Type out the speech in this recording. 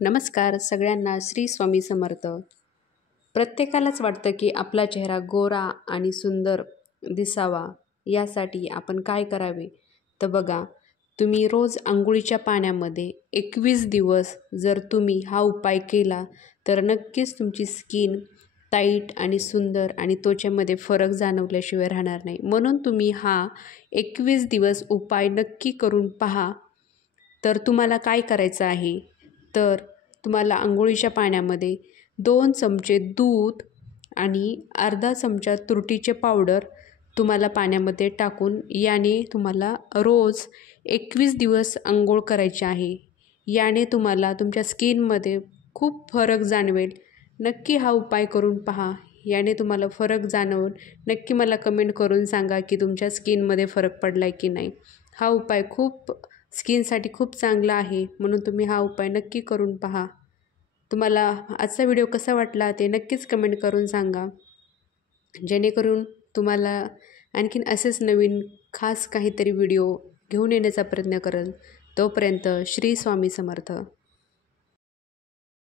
नमस्कार सगळ्यांना. श्री स्वामी समर्थ. प्रत्येकालाच वाटतं की आपला चेहरा गोरा आणि सुंदर दिसावा, यासाठी आपण काय करावे? तर बघा, तुम्ही रोज अंघोळीच्या पाण्यामध्ये 21 दिवस जर तुम्ही हा उपाय केला तर नक्कीच तुमची स्किन टाईट आणि सुंदर आणि त्वचेमध्ये फरक जाणवल्याशिवाय राहणार नाही. म्हणून तुम्ही हा 21 दिवस उपाय नक्की करून पहा. तर तुम्हाला काय करायचं आहे, तर तुम्हाला अंघोळीच्या पाण्यामध्ये 2 चमचे दूध आणि अर्धा चमचा तुरटीचे पावडर तुम्हाला पाण्यामध्ये टाकून याने तुम्हाला रोज 21 दिवस अंघोळ करायची आहे. याने तुम्हाला तुमच्या स्किनमध्ये खूप फरक जाणवेल. नक्की हा उपाय करून पहा. याने तुम्हाला फरक जाणवून नक्की मला कमेंट करून सांगा की तुमच्या स्किनमध्ये फरक पडला आहे की नाही. हा उपाय खूप स्किनसाठी खूप चांगला आहे, म्हणून तुम्ही हा उपाय नक्की करून पहा. तुम्हाला आजचा व्हिडिओ कसा वाटला ते नक्कीच कमेंट करून सांगा, जेणेकरून तुम्हाला आणखीन असेच नवीन खास काहीतरी व्हिडिओ घेऊन येण्याचा प्रयत्न करेल. तोपर्यंत श्री स्वामी समर्थ.